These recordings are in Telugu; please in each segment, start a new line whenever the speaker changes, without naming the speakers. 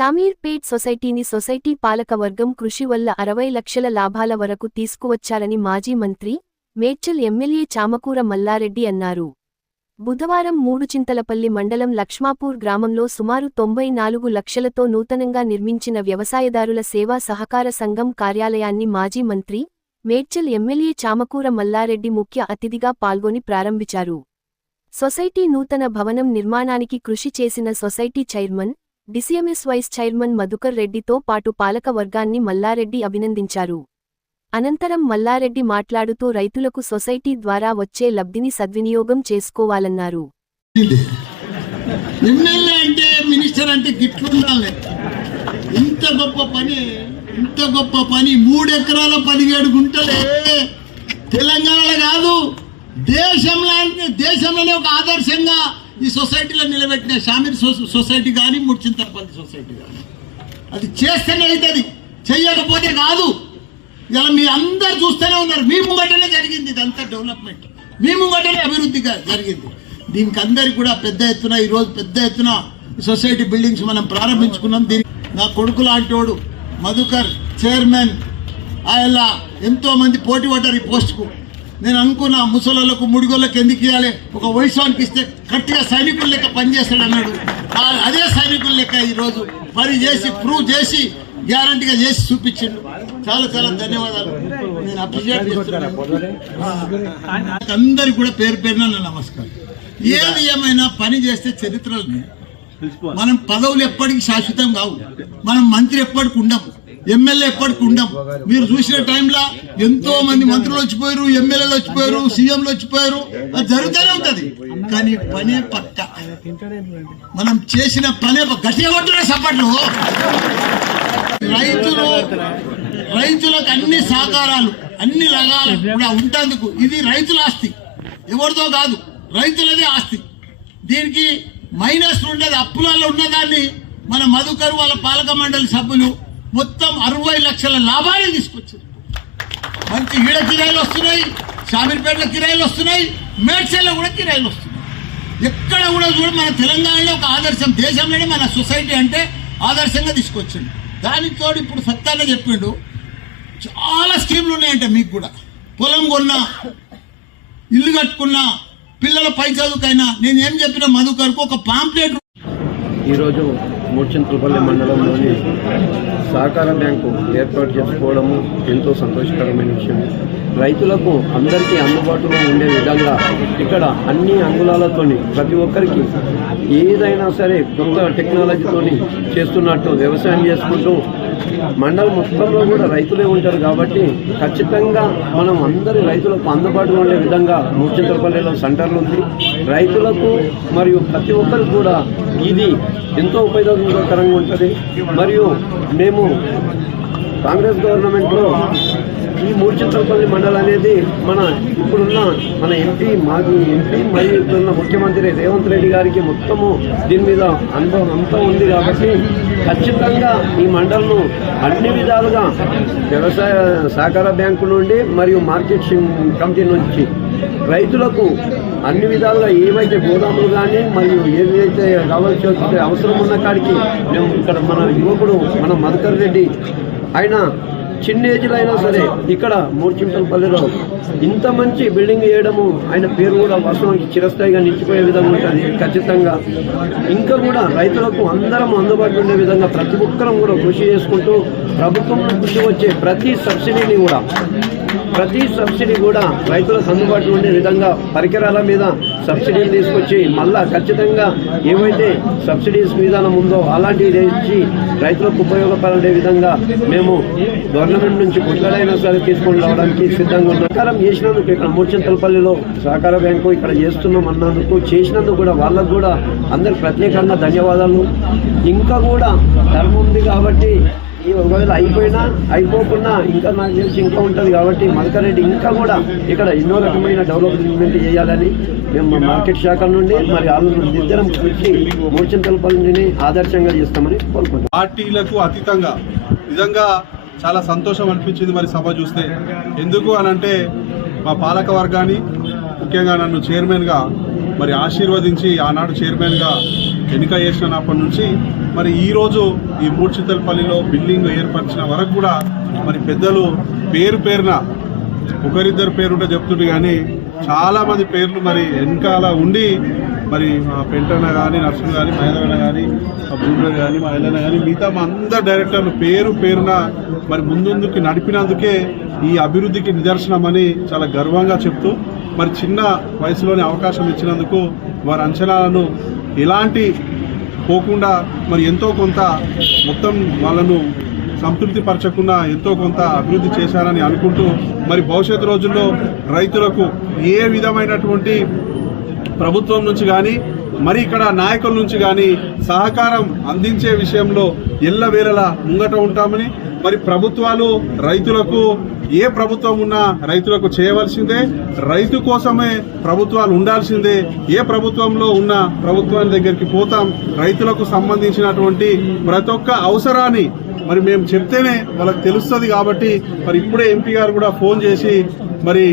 షామీర్పేట్ సొసైటీని సొసైటీ పాలకవర్గం కృషి వల్ల అరవై లక్షల లాభాల వరకు తీసుకువచ్చారని మాజీ మంత్రి మేడ్చల్ ఎమ్మెల్యే చామకూర మల్లారెడ్డి అన్నారు. బుధవారం మూడుచింతలపల్లి మండలం లక్ష్మాపూర్ గ్రామంలో సుమారు తొంభై నాలుగు లక్షలతో నూతనంగా నిర్మించిన వ్యవసాయదారుల సేవా సహకార సంఘం కార్యాలయాన్ని మాజీ మంత్రి మేడ్చల్ ఎమ్మెల్యే చామకూర మల్లారెడ్డి ముఖ్య అతిథిగా పాల్గొని ప్రారంభించారు. సొసైటీ నూతన భవనం నిర్మాణానికి కృషి చేసిన society chairman DCMS vice chairman Madhukar రెడ్డితో పాటు పాలక వర్గాన్ని మల్లారెడ్డి అభినందించారు. అనంతరం మల్లారెడ్డి మాట్లాడుతూ రైతులకు సొసైటీ ద్వారా వచ్చే లబ్ధిని సద్వినియోగం చేసుకోవాలన్నారు.
ఎమ్మెల్యే అంటే మినిస్టర్ అంటే గిట్లుండాలి. ఇంత గొప్ప పని ఇంత గొప్ప పని పదిహేడు గుంటలే తెలంగాణలో కాదు దేశంలో దేశంలోనే ఒక ఆదర్శంగా ఈ సొసైటీలో నిలబెట్టిన షామీర్ సొ- సొసైటీ కానీ ముడిచింతపల్లి సొసైటీ కానీ అది చేస్తేనే అవుతుంది చెయ్యకపోతే కాదు. ఇలా మీ అందరు చూస్తూనే ఉన్నారు. మీ ముంగటనే జరిగింది ఇదంతా డెవలప్మెంట్. మీ ముంగటనే అభివృద్ధిగా జరిగింది. దీనికి అందరికి కూడా పెద్ద ఎత్తున ఈరోజు పెద్ద ఎత్తున సొసైటీ బిల్డింగ్స్ మనం ప్రారంభించుకున్నాం. దీనికి నా కొడుకు లాంటి వాడు మధుకర్ చైర్మన్ ఆయన ఎంతోమంది పోటీ పడ్డారు ఈ పోస్టుకు. నేను అనుకున్న ముసలోళ్ళకు ముడిగోళ్ళకి ఎందుకు ఇవ్వాలి? ఒక వయసువానికి ఇస్తే కరెక్ట్గా సైనికుల లెక్క పనిచేస్తాడు అన్నాడు అదే సైనికుల లెక్క ఈరోజు పని చేసి ప్రూవ్ చేసి గ్యారంటీగా చేసి చూపించిండు. చాలా చాలా ధన్యవాదాలు. నేను అప్రిషియేట్ చేస్తున్నాను. అందరికి కూడా పేరు పేరున నమస్కారం. ఏది ఏమైనా పని చేస్తే చరిత్రలు మనం పదవులు ఎప్పటికీ శాశ్వతం కావు. మనం మంత్రి ఎప్పటికి ఉండము. ఎమ్మెల్యే ఎప్పటికి ఉండం. మీరు చూసిన టైంలో ఎంతో మంది మంత్రులు వచ్చిపోయారు ఎమ్మెల్యేలు వచ్చిపోయారు సీఎంలు వచ్చిపోయారు. అది జరుగుతూనే ఉంటది. కానీ పనే పక్క. మనం చేసిన పనే గట్టిగా కొట్టున్నా సపట్లు రైతులు రైతులకు అన్ని సహకారాలు అన్ని రకాలు కూడా ఉంటందుకు ఇది రైతుల ఆస్తి. ఎవరితో కాదు రైతులదే ఆస్తి. దీనికి మైనస్ ఉండేది అప్పులలో ఉన్నదాన్ని మన మధుకరు వాళ్ళ పాలక మండలి సభ్యులు మొత్తం అరవై లక్షల లాభాన్ని తీసుకొచ్చారు మంచి ఈడ కిరాయిలు వస్తున్నాయి షామీర్పేటలో కిరాయిలు వస్తున్నాయి మేడ్చల్లో కూడా కిరాయిలు వస్తున్నాయి. ఎక్కడ కూడా చూడ మన తెలంగాణలో ఒక ఆదర్శం దేశంలోనే మన సొసైటీ అంటే ఆదర్శంగా తీసుకొచ్చిండు దానితో ఇప్పుడు సత్తానే చెప్పిండు చాలా స్కీమ్లు ఉన్నాయంట మీకు కూడా. పొలం కొన్నా ఇల్లు కట్టుకున్నా పిల్లల పై చదువుకైనా. నేను ఏం చెప్పిన మధుకర్కు ఒక పాంప్లెట్
ఈరోజు మూర్చింతలపల్లి మండలంలోని సహకార బ్యాంకు ఏర్పాటు చేసుకోవడము ఎంతో సంతోషకరమైన విషయం. రైతులకు అందరికీ అందుబాటులో ఉండే విధంగా ఇక్కడ అన్ని అంగుళాలతోని ప్రతి ఒక్కరికి ఏదైనా సరే కొత్త టెక్నాలజీతోని చేస్తున్నట్టు వ్యవసాయం చేసుకుంటూ మండలం మొత్తంలో కూడా రైతులే ఉంటారు కాబట్టి ఖచ్చితంగా మనం అందరి రైతులకు అందుబాటులో ఉండే విధంగా మూర్చింతలపల్లిలో సెంటర్లు ఉంది. రైతులకు మరియు ప్రతి ఒక్కరికి కూడా ఇది ఎంతో ఉపయోగకరంగా ఉంటుంది. మరియు మేము కాంగ్రెస్ గవర్నమెంట్లో ఈ మూర్చింతలపల్లి మండలం అనేది మన ఇప్పుడున్న మన ఎంపీ మాజీ ఎంపీ మరియు ఇప్పుడున్న ముఖ్యమంత్రి రేవంత్ రెడ్డి గారికి మొత్తము దీని మీద అనుభవం అంతా ఉంది కాబట్టి ఖచ్చితంగా ఈ మండలను అన్ని విధాలుగా వ్యవసాయ సహకార బ్యాంకు నుండి మరియు మార్కెటింగ్ కమిటీ నుంచి రైతులకు అన్ని విధాలుగా ఏవైతే గోదాములు కానీ మరియు ఏవైతే కావాల్సి అవసరం ఉన్న కాడికి మేము ఇక్కడ మన యువకుడు మన మధుకర్ రెడ్డి ఆయన చిన్న ఏజ్లో అయినా సరే ఇక్కడ మూర్చింతలపల్లిలో ఇంత మంచి బిల్డింగ్ వేయడము ఆయన పేరు కూడా వాస్తవానికి చిరస్థాయిగా నిలిచిపోయే విధంగా ఉంటుంది. ఖచ్చితంగా ఇంకా కూడా రైతులకు అందరం అందుబాటులో ఉండే విధంగా ప్రతి ఒక్కరం కూడా కృషి చేసుకుంటూ ప్రభుత్వం నుంచి వచ్చే ప్రతి సబ్సిడీని కూడా ప్రతి సబ్సిడీ కూడా రైతులకు అందుబాటులో ఉండే విధంగా పరికరాల మీద సబ్సిడీలు తీసుకొచ్చి మళ్ళా ఖచ్చితంగా ఏవైతే సబ్సిడీస్ విధానం ఉందో అలాంటివి తెచ్చి రైతులకు ఉపయోగపడే విధంగా మేము గవర్నమెంట్ నుంచి కొట్లాడైనా సరే తీసుకొని రావడానికి సిద్ధంగా ఉన్నాం. ప్రకారం చేసినందుకు ఇక్కడ మూర్చింతలపల్లిలో సహకార బ్యాంకు ఇక్కడ చేస్తున్నాం అన్నందుకు చేసినందుకు కూడా వాళ్ళకు కూడా అందరికి ప్రత్యేకంగా ధన్యవాదాలు. ఇంకా కూడా ధర్మం ఉంది కాబట్టి ఒకవేళ అయిపోయినా అయిపోకుండా ఇంకా నాకు తెలిసి ఇంకా ఉంటుంది కాబట్టి మల్కారెడ్డి ఇంకా కూడా ఇక్కడ ఎన్నో రకమైన డెవలప్మెంట్ చేయాలని మేము మార్కెట్ శాఖ నుండి మరి ఇద్దరం ఇద్దరం కృషి మూర్చింతలపల్లిని ఆదర్శంగా చేస్తామని కోరుకుంటున్నాం.
పార్టీలకు అతీతంగా నిజంగా చాలా సంతోషం అనిపించింది మరి సభ చూస్తే. ఎందుకు అనంటే మా పాలక వర్గాన్ని ముఖ్యంగా నన్ను చైర్మన్గా మరి ఆశీర్వదించి ఆనాడు చైర్మన్గా ఎన్నిక చేసినప్పటి నుంచి మరి ఈరోజు ఈ మూడ్చితల్పల్లిలో బిల్డింగ్ ఏర్పరిచిన వరకు కూడా మరి పెద్దలు పేరు పేరున ఒకరిద్దరు పేరుంటే చెప్తుండే కానీ చాలా మంది పేర్లు మరి వెనకాల ఉండి మరి మా పెంటన్న కానీ నర్సులు కానీ మహేంద్రన్న కానీ మా భూమిలో కానీ మా ఎల్లన్న కానీ మిగతా మా అందరు డైరెక్టర్లు పేరు పేరున మరి ముందుందుకు నడిపినందుకే ఈ అభివృద్ధికి నిదర్శనమని చాలా గర్వంగా చెప్తూ మరి చిన్న వయసులోనే అవకాశం ఇచ్చినందుకు వారి అంచనాలను ఎలాంటి పోకుండా మరి ఎంతో కొంత మొత్తం వాళ్ళను సంతృప్తి పరచకుండా ఎంతో కొంత అభివృద్ధి చేశారని అనుకుంటూ మరి భవిష్యత్ రోజుల్లో రైతులకు ఏ విధమైనటువంటి ప్రభుత్వం నుంచి కానీ మరి ఇక్కడ నాయకుల నుంచి కానీ సహకారం అందించే విషయంలో ఎల్లవేళలా ముంగట ఉంటామని మరి ప్రభుత్వాలు రైతులకు ఏ ప్రభుత్వం ఉన్నా రైతులకు చేయవలసిందే. రైతు కోసమే ప్రభుత్వాలు ఉండాల్సిందే. ఏ ప్రభుత్వంలో ఉన్న ప్రభుత్వాన్ని దగ్గరికి పోతాం. రైతులకు సంబంధించినటువంటి ప్రతి ఒక్క అవసరాన్ని మరి మేము చెప్తేనే వాళ్ళకి తెలుస్తుంది కాబట్టి మరి ఇప్పుడే ఎంపీ గారు కూడా ఫోన్ చేసి మరి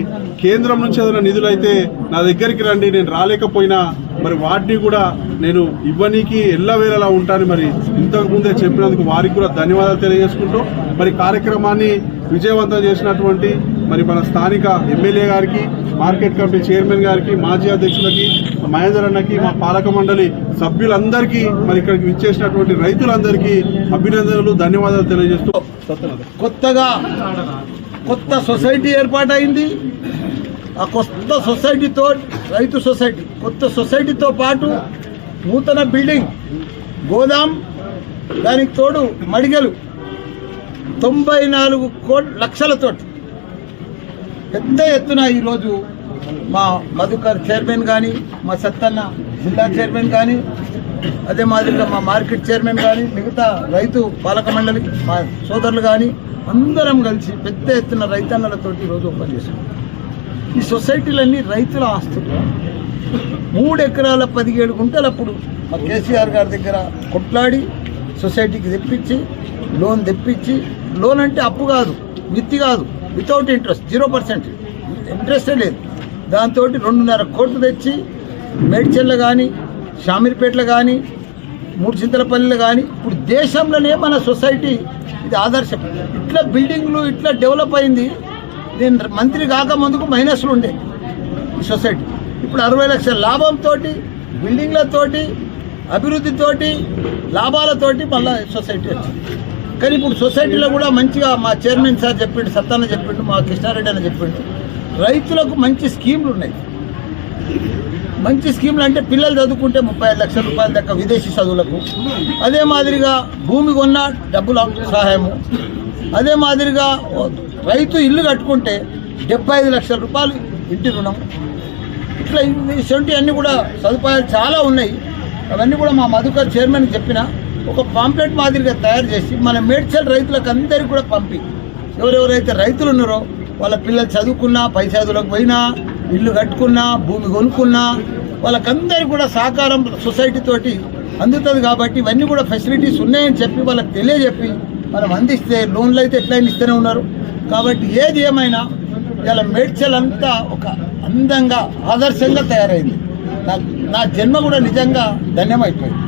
కేంద్రం నుంచి ఏదైనా నిధులు అయితే నా దగ్గరికి రండి నేను రాలేకపోయినా మరి వాటిని కూడా నేను ఇవ్వనీకి ఎల్లవేళలా ఉంటాను మరి. ఇంతకు ముందే చెప్పినందుకు వారికి కూడా ధన్యవాదాలు తెలియజేసుకుంటూ మరి కార్యక్రమాన్ని విజయవంతం చేసినటువంటి మరి మన స్థానిక ఎమ్మెల్యే గారికి మార్కెట్ కమిటీ చైర్మన్ గారికి మాజీ అధ్యక్షులకి మహేందర్ అన్నకి మా పాలక మండలి సభ్యులందరికీ మరి ఇక్కడికి విచ్చేసినటువంటి రైతులందరికీ అభినందనలు ధన్యవాదాలు తెలియజేస్తూ
కొత్తగా కొత్త సొసైటీ ఏర్పాటైంది. ఆ కొత్త సొసైటీతో రైతు సొసైటీ కొత్త సొసైటీతో పాటు నూతన బిల్డింగ్ గోదాం దానికి తోడు మడిగలు తొంభై నాలుగు కోట్ లక్షలతోటి. పెద్ద ఎత్తున ఈరోజు మా మధుకర్ చైర్మన్ కానీ మా సత్తన్న జిల్లా చైర్మన్ కానీ అదే మాదిరిగా మా మార్కెట్ చైర్మన్ కానీ మిగతా రైతు పాలక మండలి మా సోదరులు కానీ అందరం కలిసి పెద్ద ఎత్తున రైతన్నలతోటి ఈరోజు ఓపెన్ చేశాం. ఈ సొసైటీలన్నీ రైతుల ఆస్తులు. మూడు ఎకరాల పదిహేడు గుంటలు అప్పుడు మా కేసీఆర్ గారి దగ్గర కొట్లాడి సొసైటీకి తెప్పించి లోన్ తెప్పించి లోన్ అంటే అప్పు కాదు మిత్తి కాదు వితౌట్ ఇంట్రెస్ట్ జీరో పర్సెంట్ ఇంట్రెస్టే లేదు. దాంతో రెండున్నర కోట్లు తెచ్చి మేడ్చల్ల కానీ షామీర్పేటలో కానీ మూడు చింతలపల్లిలో కానీ ఇప్పుడు దేశంలోనే మన సొసైటీ ఇది ఆదర్శం. ఇట్లా బిల్డింగ్లు ఇట్లా డెవలప్ అయింది నేను మంత్రి కాక ముందుకు మైనస్లు ఉండే సొసైటీ. ఇప్పుడు అరవై లక్షల లాభంతో బిల్డింగ్లతోటి అభివృద్ధితోటి లాభాలతోటి మళ్ళీ సొసైటీ వచ్చింది. కానీ ఇప్పుడు సొసైటీలో కూడా మంచిగా మా చైర్మన్ సార్ చెప్పిండు సత్తాన చెప్పిండు మా కృష్ణారెడ్డి అని చెప్పిండు. రైతులకు మంచి స్కీములు ఉన్నాయి. మంచి స్కీములు అంటే పిల్లలు చదువుకుంటే ముప్పై ఐదు లక్షల రూపాయల దాకా విదేశీ చదువులకు. అదే మాదిరిగా భూమి కొన్న డబ్బుల సహాయము. అదే మాదిరిగా రైతు ఇల్లు కట్టుకుంటే డెబ్బై ఐదు లక్షల రూపాయలు ఇంటి రుణం. ఇట్లా ఇటువంటి అన్నీ కూడా సదుపాయాలు చాలా ఉన్నాయి. అవన్నీ కూడా మా మధుకర్ చైర్మన్ చెప్పిన ఒక పాంప్లెట్ మాదిరిగా తయారు చేసి మన మేడ్చల్ రైతులకు అందరికీ కూడా పంపి. ఎవరెవరైతే రైతులు ఉన్నారో వాళ్ళ పిల్లలు చదువుకున్నా పై చదువులకు పోయినా ఇల్లు కట్టుకున్నా భూమి కొనుక్కున్నా వాళ్ళకందరికీ కూడా సహకారం సొసైటీ తోటి అందుతుంది కాబట్టి ఇవన్నీ కూడా ఫెసిలిటీస్ ఉన్నాయని చెప్పి వాళ్ళకి తెలియజెప్పి మనం అందిస్తే లోన్లు అయితే ఎట్లయినా ఇస్తూనే ఉన్నారు. కాబట్టి ఏది ఏమైనా ఇలా మేడ్చల్ అంతా ఒక అందంగా ఆదర్శంగా తయారైంది. నా నా జన్మ కూడా నిజంగా ధన్యమైపోయింది.